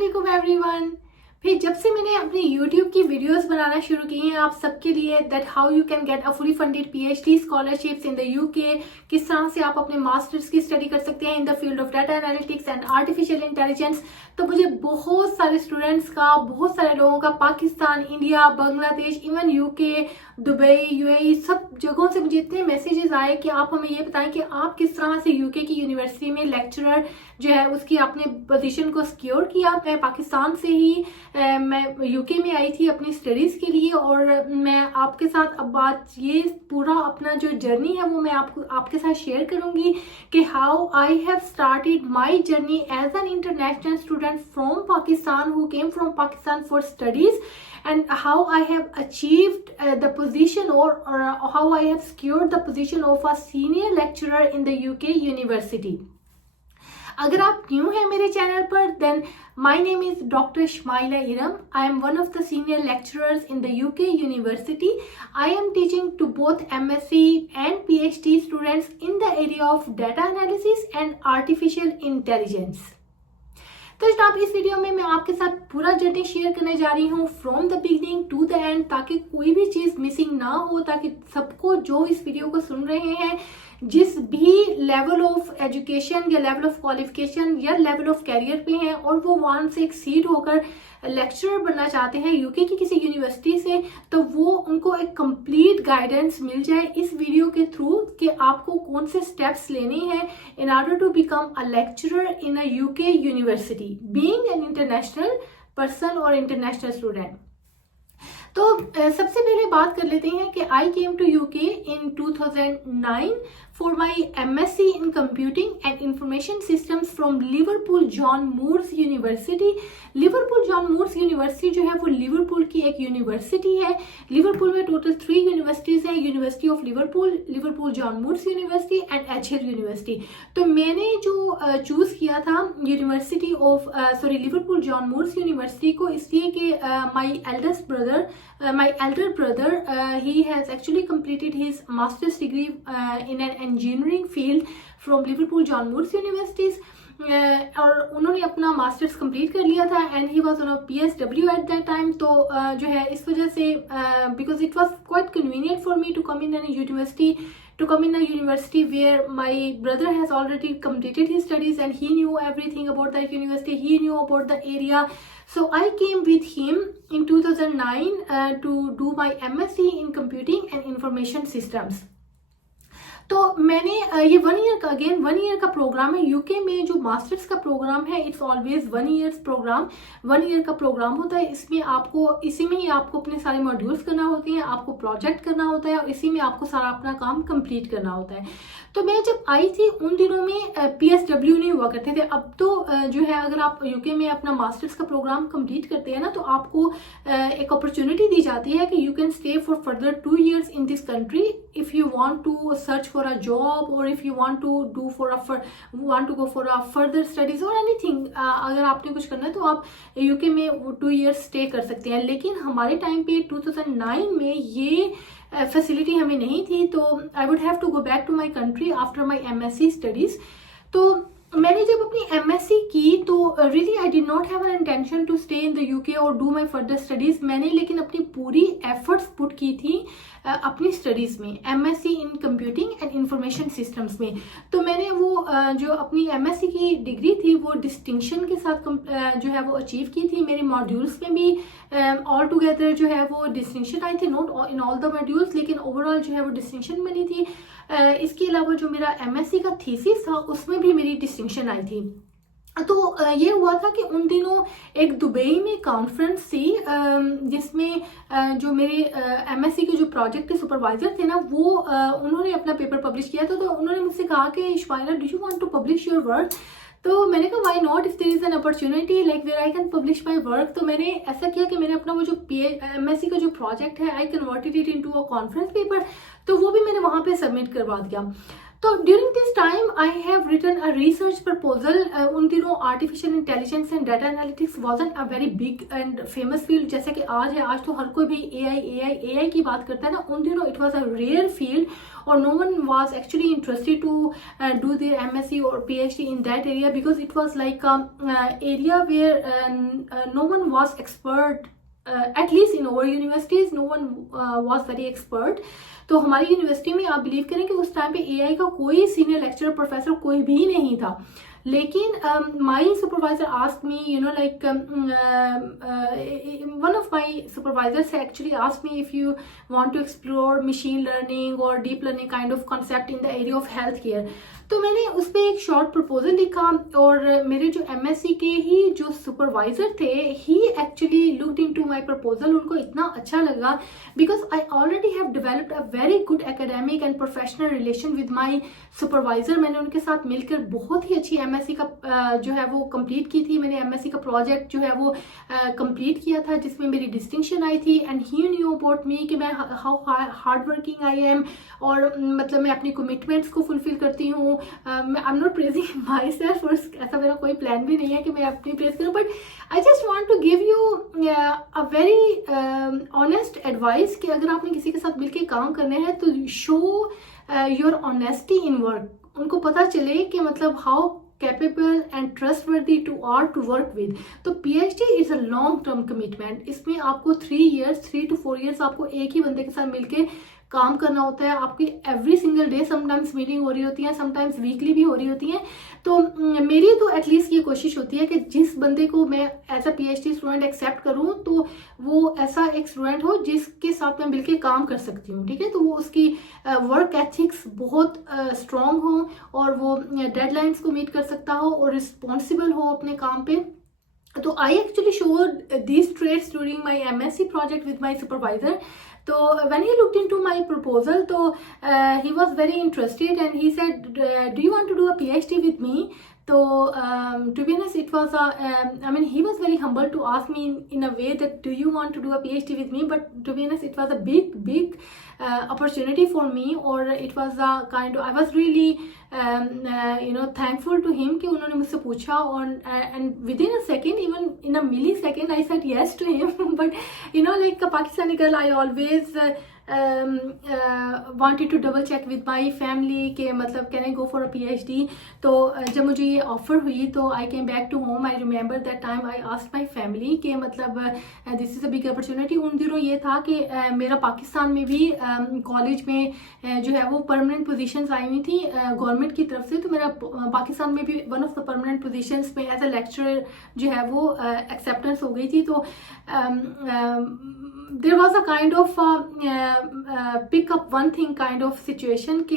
अस्सलामुअलैकुम एवरीवन। फिर जब से मैंने अपने YouTube की वीडियोस बनाना शुरू की हैं आप सबके लिए, that how you can get a fully funded PhD scholarships in the UK, किस तरह से आप अपने मास्टर्स की स्टडी कर सकते हैं in the field of data analytics and artificial intelligence. तो मुझे बहुत सारे स्टूडेंट्स का, बहुत सारे लोगों का Pakistan, India, Bangladesh, even UK, Dubai, UAE सब जगहों से मुझे इतने मैसेजेस आए कि आप हमें ये बताएं कि आप किस तरह से UK की यूनिवर्सिटी में लेक्चरर जो है उसकी आपने पोजीशन को सिक्योर किया। मैं पाकिस्तान से ही मैं UK में आई थी अपनी स्टडीज के लिए, और मैं आपके साथ अब बात ये पूरा अपना जो जर्नी है वो मैं आपके साथ शेयर करूंगी कि how I have started my journey as an international student from Pakistan who came from Pakistan for studies, and how I have achieved the position or how I have secured the position of a senior lecturer in the UK university. अगर आप new हैं मेरे channel पर, then my name is doctor Shamaila Iram. I am one of the senior lecturers in the UK university. I am teaching to both MSc and PhD students in the area of data analysis and artificial intelligence. तो जनाब इस video में मैं आपके साथ पूरा journey share करने जा रही हूँ from the beginning to the end, ताकि कोई भी चीज मिसिंग ना हो, ताकि सबको जो इस वीडियो को सुन रहे हैं जिस भी लेवल ऑफ एजुकेशन या लेवल ऑफ क्वालिफिकेशन या लेवल ऑफ कैरियर पे हैं और वो वहां से एक्सीड होकर लेक्चरर बनना चाहते हैं UK की किसी यूनिवर्सिटी से, तो वो उनको एक कंप्लीट गाइडेंस मिल जाए इस वीडियो के थ्रू कि आपको कौन से स्टेप्स लेने हैं in order to become a lecturer in a UK university being an international person और इंटरनेशनल स्टूडेंट. तो सबसे पहले बात कर लेते हैं कि I came to UK in 2009 for my MSc in Computing and Information Systems from Liverpool John Moores University. Liverpool John Moores University जो है वो लिवरपूल की एक यूनिवर्सिटी है. लिवरपूल में टोटल 3 यूनिवर्सिटीज हैं, university of Liverpool, Liverpool John Moores university and Edge Hill university. तो मैंने जो चूज किया था university of Liverpool John Moores university को, इसलिए कि माई elder brother he has actually completed his master's degree in an engineering field from Liverpool John Moores Universities. और उन्होंने अपना मास्टर्स कंप्लीट कर लिया था and he was on a PSW at that time. तो जो है इस वजह से because it was quite convenient for me to come in a university where my brother has already completed his studies and he knew everything about that university, he knew about the area. So I came with him in 2009 to do my MSc in Computing and Information Systems. तो मैंने ये 1 year का programme है. UK में जो masters का programme है it's always 1 year programme, 1 year का प्रोग्राम होता है. इसी में ही आपको अपने सारे मॉड्यूल्स करना होते हैं, आपको प्रोजेक्ट करना होता है और इसी में आपको सारा अपना काम कंप्लीट करना होता है. तो मैं जब आई थी उन दिनों में PSW नहीं हुआ करते थे. अब तो जो है अगर आप UK में अपना मास्टर्स का प्रोग्राम कंप्लीट करते हैं ना, तो आपको एक अपॉर्चुनिटी दी जाती है कि you can stay for further 2 years in this country if you want to search for a job or if you want to go for a further studies or anything. अगर आपने कुछ करना है तो आप UK में 2 years स्टे कर सकते हैं. लेकिन हमारे टाइम पे 2009 में ये फैसिलिटी हमें नहीं थी. तो I would have to go back to my country after my MSc studies. तो मैंने जब अपनी MSc की तो really I did not have an intention to stay in the UK और डू माई फर्दर स्टडीज. मैंने लेकिन अपनी पूरी एफर्ट्स पुट की थी अपनी स्टडीज में, MSc in computing and information systems में. तो मैंने वो जो अपनी MSc की डिग्री थी वो डिस्टिंक्शन के साथ जो है वो अचीव की थी. मेरे मॉड्यूल्स में भी ऑल टुगेदर जो है वो डिस्टिंक्शन आई थी, not in all the modules, लेकिन ओवरऑल जो है वो डिस्टिंक्शन मिली थी. इसके अलावा जो मेरा MSc का थीसिस था उसमें भी मेरी डिस्टिंक्शन आई थी. तो ये हुआ था कि उन दिनों एक दुबई में कॉन्फ्रेंस थी जिसमें जो मेरे MSc के जो प्रोजेक्ट के सुपरवाइजर थे ना, वो उन्होंने अपना पेपर पब्लिश किया था. तो उन्होंने मुझसे कहा कि Shamaila, do you want to publish your work? तो मैंने कहा why not, if there is an opportunity like where I can publish my work. तो मैंने ऐसा किया कि मैंने अपना वो जो MSc का जो प्रोजेक्ट है I converted it into a conference paper. तो वो भी मैंने वहां पे सबमिट करवा दिया. तो during this time I have written a research proposal. उन दिनों artificial intelligence and data analytics wasn't a very big and famous field जैसे कि आज है। आज तो हर कोई भी एआई की बात करता है ना। उन दिनों it was a rare field और no one was actually interested to do their MSc or PhD in that area because it was like area where no one was expert, at least in our universities no one was very expert। तो हमारी university में आप believe करें कि उस time पे AI का कोई सीनियर लेक्चरर प्रोफेसर कोई भी नहीं था। लेकिन my supervisor ask me, you know like one of my supervisors actually ask me if you want to explore machine learning और deep learning kind of concept in the area of health care. तो मैंने उस पर एक short proposal लिखा और मेरे जो एमएससी के ही जो सुपरवाइजर थे ही actually looked into my proposal. उनको इतना अच्छा लगा because I already have developed a very good academic and professional relation with my supervisor. मैंने उनके साथ मिलकर बहुत ही अच्छी एमएससी का जो है वो कंप्लीट की थी। मैंने एमएससी का प्रोजेक्ट जो है वो कंप्लीट किया था जिसमें मेरी डिस्टिंक्शन आई थी and he knew about me कि मैं how hard working I am और मतलब मैं अपनी कमिटमेंट्स को फुलफिल करती हूँ। I am not praising my self और ऐसा मेरा कोई प्लान भी नहीं है कि मैं अपनी प्रेज करूँ, but I just want to give you a very honest advice कि अगर आपने किसी के साथ मिलकर काम करने हैं तो show your honesty in work. उनको पता चले कि मतलब how capable and trustworthy to are to work with. तो PhD is a long term commitment. इसमें आपको 3 to 4 years आपको एक ही बंदे के साथ मिलके काम करना होता है। आपकी every single day sometimes meeting हो रही होती है, समटाइम्स वीकली भी हो रही होती है। तो मेरी तो एटलीस्ट ये कोशिश होती है कि जिस बंदे को मैं as a PhD student accept करूं तो वो ऐसा एक स्टूडेंट हो जिसके साथ मैं मिलकर काम कर सकती हूँ, ठीक है। तो वो उसकी वर्क एथिक्स बहुत स्ट्रांग हो और वो डेडलाइंस को मीट कर सकता हो और रिस्पॉन्सिबल हो अपने काम पे। तो I actually showed these traits during my MSc project with my supervisor. So when he looked into my proposal, so he was very interested and he said, do you want to do a PhD with me? So to be honest, it was I mean, he was very humble to ask me in a way that, do you want to do a PhD with me? But to be honest, it was a big opportunity for me, or it was a kind of, I was really you know thankful to him कि उन्होंने मुझसे पूछा और and within a second, even in a millisecond, I said yes to him. But you know, like a Pakistani girl, I always wanted to double check with my family कि मतलब can I go for a PhD। तो जब मुझे ये offer हुई तो I came back to home। I remember that time I asked my family कि मतलब this is a big opportunity। उन दिनों ये था कि मेरा पाकिस्तान में भी कॉलेज में जो है वो परमानेंट पोजीशंस आई हुई थी गवर्नमेंट की तरफ से। तो मेरा पाकिस्तान में भी one of the permanent positions में एज अ लेक्चरर जो है वो एक्सेप्टेंस हो गई थी। तो there was a kind of pick up one thing kind of situation कि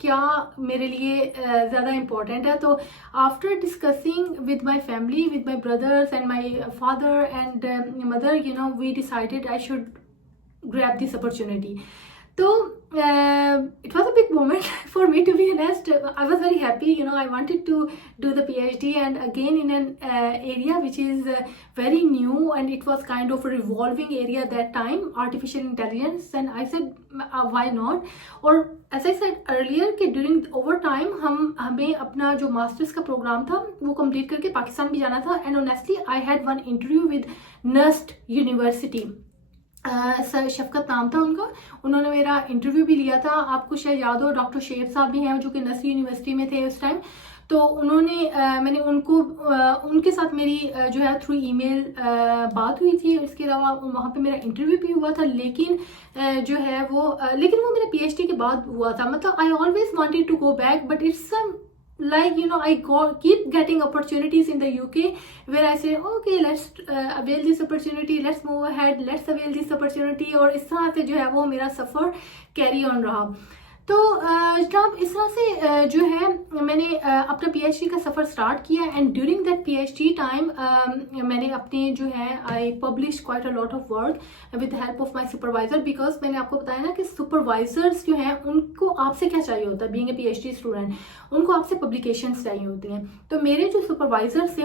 क्या मेरे लिए ज़्यादा इम्पोर्टेंट है। तो after discussing with my family, with my brothers and my father and mother, you know, we decided I should grab this opportunity। So it was a big moment for me, to be honest। I was very happy, you know, I wanted to do the PhD and again in an area which is very new and it was kind of a revolving area at that time, artificial intelligence। And I said why not। और as I said earlier कि during over time हमें अपना जो masters का programme था वो complete करके पाकिस्तान भी जाना था। And honestly I had one interview with NUST university. Sir Shafqat नाम था उनका, उन्होंने मेरा इंटरव्यू भी लिया था। आपको शायद याद हो, डॉक्टर शेब साहब भी हैं जो कि नस्र यूनिवर्सिटी में थे उस टाइम। तो उन्होंने मैंने उनको उनके साथ मेरी जो है थ्रू ईमेल बात हुई थी। इसके अलावा वहाँ पे मेरा इंटरव्यू भी हुआ था, लेकिन जो है वो मेरा पीएचडी के बाद हुआ था। मतलब I always wanted to go back but it's like, you know, I keep getting opportunities in the UK where I say okay, let's avail this opportunity, let's move ahead, let's avail this opportunity। और इस तरह से जो है वो मेरा सफ़र carry on रहा। तो जब इस तरह से जो है मैंने अपना पीएचडी का सफ़र स्टार्ट किया and during that PhD time मैंने अपने जो है I publish quite a lot of work with the help of my supervisor. Because मैंने आपको बताया ना कि सुपरवाइजर्स जो हैं उनको आपसे क्या चाहिए होता है बीइंग ए पीएचडी स्टूडेंट, उनको आपसे पब्लिकेशंस चाहिए होती हैं। तो मेरे जो सुपरवाइजर्स थे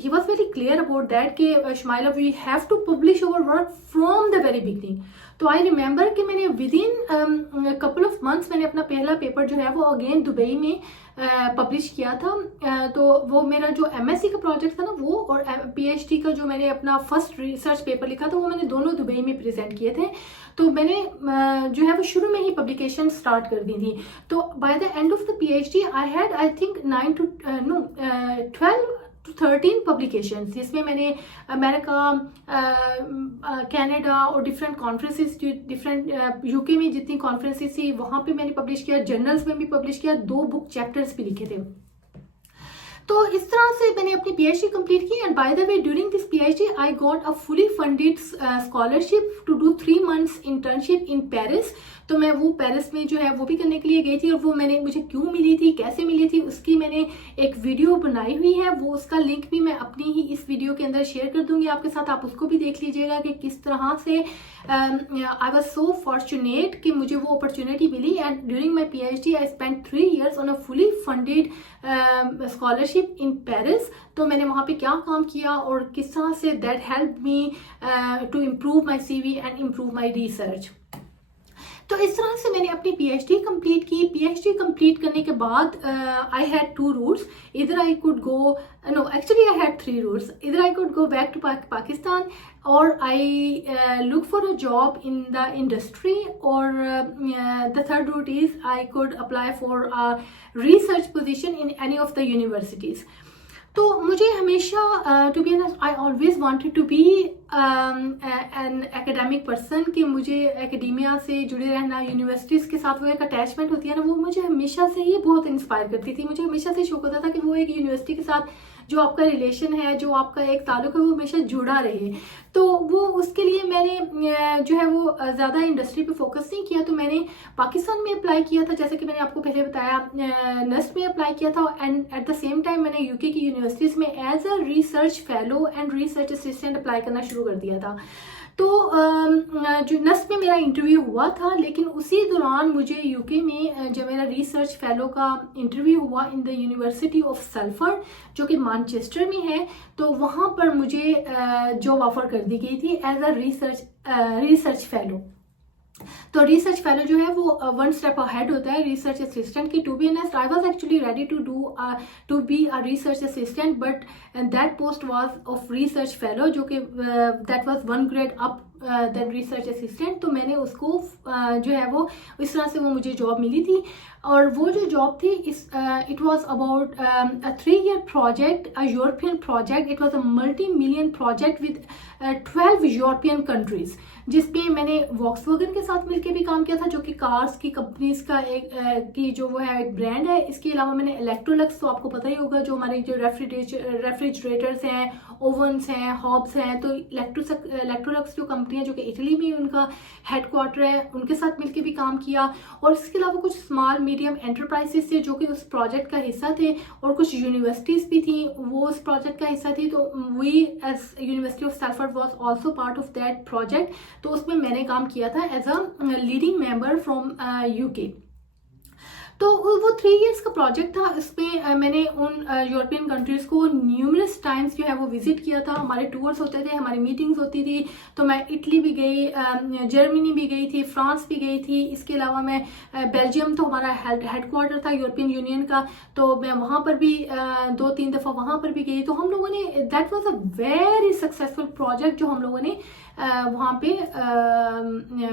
ही was very clear about that कि Shamaila we have to publish our work from the very beginning. तो आई रिमेंबर कि मैंने within couple of months मैंने अपना पहला पेपर जो है वो अगेन दुबई में पब्लिश किया था। तो वो मेरा जो एमएससी का प्रोजेक्ट था ना वो, और पीएचडी का जो मैंने अपना फर्स्ट रिसर्च पेपर लिखा था वो मैंने दोनों दुबई में प्रेजेंट किए थे। तो मैंने जो है वो शुरू में ही पब्लिकेशन स्टार्ट कर दी थी। तो by the end of the PhD I had I think 12 to 13 publications, जिसमें मैंने अमेरिका, कनाडा और डिफरेंट कॉन्फ्रेंसेस, डिफरेंट यूके में जितनी कॉन्फ्रेंसेस थी वहाँ पे मैंने पब्लिश किया, जर्नल्स में भी पब्लिश किया, 2 बुक चैप्टर्स भी लिखे थे। तो इस तरह से मैंने अपनी पीएचडी कंप्लीट की। And by the way during this PhD I got a fully funded scholarship to do 3 months internship in Paris. तो मैं वो पेरिस में जो है वो भी करने के लिए गई थी, और वो मुझे क्यों मिली थी, कैसे मिली थी, उसकी मैंने एक वीडियो बनाई हुई है। वो उसका लिंक भी मैं अपनी ही इस वीडियो के अंदर शेयर कर दूंगी आपके साथ, आप उसको भी देख लीजिएगा कि किस तरह से आई वॉज सो फॉर्चुनेट कि मुझे वो अपॉर्चुनिटी मिली। And during my PhD I spend 3 years on a fully funded scholarship in Paris. तो मैंने वहाँ पे क्या काम किया और किस तरह से that help me to improve my CV and improve my research. तो इस तरह से मैंने अपनी PhD कंप्लीट की। PhD कंप्लीट करने के बाद आई हैड 2 routes, इधर I could go, no actually I had 3 routes, इधर I could go back to Pakistan, और I look for a job in the industry, or the third route is I could apply for a research position in any of the universities. तो मुझे हमेशा to be honest I always wanted to be an academic person, कि मुझे academia से जुड़े रहना, universities के साथ वो एक अटैचमेंट होती है ना, वो मुझे हमेशा से ही बहुत इंस्पायर करती थी। मुझे हमेशा से शौक होता था कि वो एक यूनिवर्सिटी के साथ जो आपका रिलेशन है, जो आपका एक ताल्लुक है, वो हमेशा जुड़ा रहे। तो वो उसके लिए मैंने जो है वो ज़्यादा इंडस्ट्री पे फोकस नहीं किया। तो मैंने पाकिस्तान में अप्लाई किया था, जैसे कि मैंने आपको पहले बताया, नस्ट में अप्लाई किया था, and at the same time मैंने यूके की यूनिवर्सिटीज़ में as a research fellow and research assistant apply करना शुरू कर दिया था। तो जो नस्ट में मेरा इंटरव्यू हुआ था, लेकिन उसी दौरान मुझे यूके में जब मेरा रिसर्च फेलो का इंटरव्यू हुआ इन द यूनिवर्सिटी ऑफ सल्फर, जो कि मैनचेस्टर में है, तो वहाँ पर मुझे जॉब ऑफर कर दी गई थी एज अ रिसर्च फेलो। तो रिसर्च फेलो जो है वो 1 step अहेड होता है रिसर्च असिस्टेंट की। To be honest I was actually ready to be a research assistant, but that post was of research fellow, जो कि that was 1 grade up then research assistant. तो मैंने उसको जो है वो इस तरह से वो मुझे जॉब मिली थी। और वो जो जॉब थी it was about a 3 year project, a European project. It was a multi-million project with 12 European countries, जिसपे मैंने वॉक्सवैगन के साथ मिलकर भी काम किया था, जो कि कार्स की कंपनीज का की जो वो है एक ब्रांड है। इसके अलावा मैंने इलेक्ट्रोलक्स, तो आपको पता ही होगा, जो हमारे जो रेफ्रिजरेटर्स हैं, ओवन्स हैं, हॉब्स हैं, तो इलेक्ट्रोलक्स जो कंपनी है, जो कि इटली में उनका हेडक्वार्टर है, उनके साथ मिलकर भी काम किया। और इसके अलावा कुछ स्मॉल मीडियम एंटरप्राइजेस थे जो कि उस प्रोजेक्ट का हिस्सा थे, और कुछ यूनिवर्सिटीज़ भी थी वो उस प्रोजेक्ट का हिस्सा थी। तो we as University of Salford was also part of that project. तो उसमें मैंने काम किया था as a leading member from UK. तो वो 3 years का प्रोजेक्ट था। इसमें मैंने उन यूरोपियन कंट्रीज़ को न्यूमरस टाइम्स जो है वो विजिट किया था। हमारे टूर्स होते थे, हमारी मीटिंग्स होती थी। तो मैं इटली भी गई, जर्मनी भी गई थी, फ्रांस भी गई थी। इसके अलावा मैं बेल्जियम, तो हमारा हेडक्वार्टर था यूरोपियन यूनियन का, तो मैं वहाँ पर भी 2-3 दफ़ा वहाँ पर भी गई। तो हम लोगों ने that was a very successful project जो हम लोगों ने वहाँ पे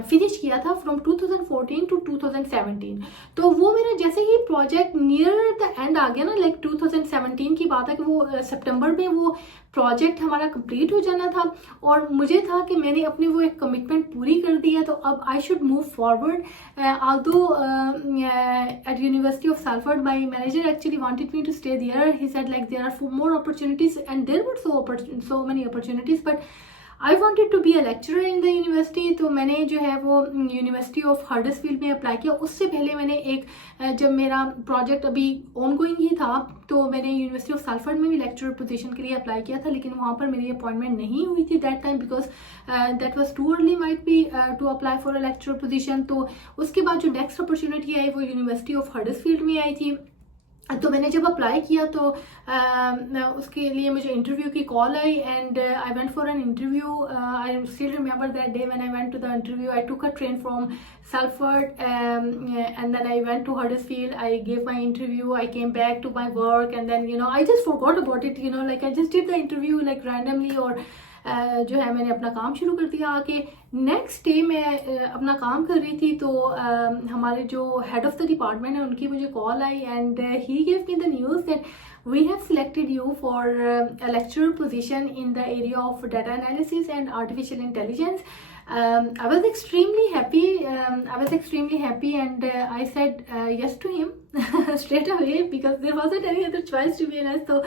फिनिश किया था फ्रॉम 2014 टू 2017। तो वो मेरा जैसे ही प्रोजेक्ट नियर द एंड आ गया ना, लाइक 2017 की बात है कि वो सितंबर में वो प्रोजेक्ट हमारा कंप्लीट हो जाना था, और मुझे था कि मैंने अपनी वो एक कमिटमेंट पूरी कर दी है, तो अब I should move forward. although at University of Salford my manager actually wanted me to stay there. He said like there are more opportunities, and there were so many opportunities, but I wanted to be a lecturer in the university. तो मैंने जो है वो University of Huddersfield में apply किया। उससे पहले मैंने जब मेरा प्रोजेक्ट अभी ऑन गोइंग ही था, तो मैंने यूनिवर्सिटी ऑफ सल्फर्ड में भी लेक्चरर पोजीशन के लिए अप्लाई किया था, लेकिन वहाँ पर मेरी अपॉइंटमेंट नहीं हुई थी that time, because that was too early might be to apply for a lecturer position. तो उसके बाद जो नेक्स्ट अपॉर्चुनिटी आई वो यूनिवर्सिटी ऑफ हडर्सफील्ड में आई थी। तो मैंने जब अप्लाई किया तो उसके लिए मुझे इंटरव्यू की कॉल आई and I went for an interview. I still remember that day when I went to the interview. I took a train from Salford and then I went to Huddersfield. I gave my interview. I came back to my work and then I just forgot about it. Like I just did the interview like randomly और जो है मैंने अपना काम शुरू कर दिया आके. नेक्स्ट डे मैं अपना काम कर रही थी तो हमारे जो हेड ऑफ द डिपार्टमेंट है उनकी मुझे कॉल आई and he give me the news that we have selected you for a lecturer position in the area of data analysis and artificial intelligence. I was extremely happy and I said yes to him straight away because there wasn't any other choice to be honest. So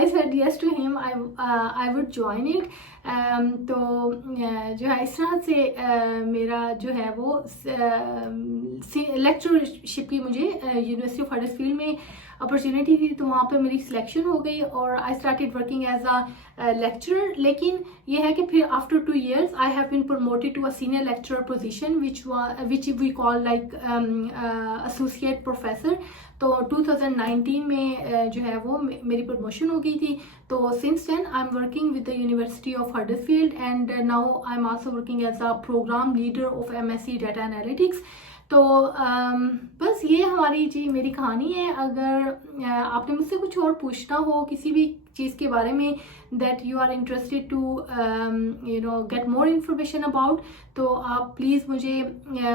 I said yes to him. I would join it. तो जो है इस तरह से मेरा जो है वो लेक्चरशिप की मुझे यूनिवर्सिटी ऑफ हडर्सफील्ड में अपॉर्चुनिटी थी. तो वहाँ पे मेरी सिलेक्शन हो गई और I started working as a lecturer. लेकिन ये है कि फिर after 2 years I have been promoted to a senior lecturer position which we call like associate professor. तो 2019 में जो है वो मेरी प्रमोशन हो गई थी. तो since then I am working with the University of Huddersfield and now I am also working as a programme leader of MSc data analytics. तो बस ये हमारी मेरी कहानी है. अगर आपने मुझसे कुछ और पूछना हो किसी भी चीज़ के बारे में that you are interested to get more information about, तो आप प्लीज़ मुझे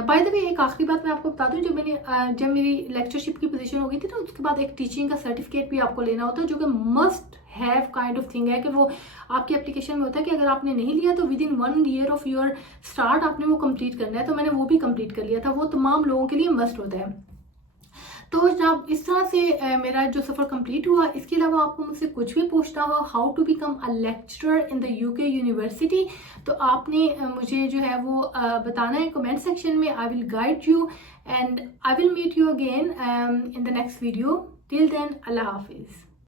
बाय द वे एक आखिरी बात मैं आपको बता दूं. जब मेरी लेक्चरशिप की पोजीशन हो गई थी तो उसके बाद एक टीचिंग का सर्टिफिकेट भी आपको लेना होता है जो कि must have kind of thing है कि वो आपकी एप्लीकेशन में होता है कि अगर आपने नहीं लिया तो with in 1 year of your start आपने वो कंप्लीट करना है. तो मैंने वो भी कंप्लीट कर लिया था. वो तमाम लोगों के लिए मस्ट होता है. तो जब इस तरह से मेरा जो सफ़र कंप्लीट हुआ, इसके अलावा आपको मुझसे कुछ भी पूछना हो how to become a lecturer in the UK university, तो आपने मुझे जो है वो बताना है कमेंट सेक्शन में. I will guide you and I will meet you again in the next video. Till then अल्लाह हाफिज़.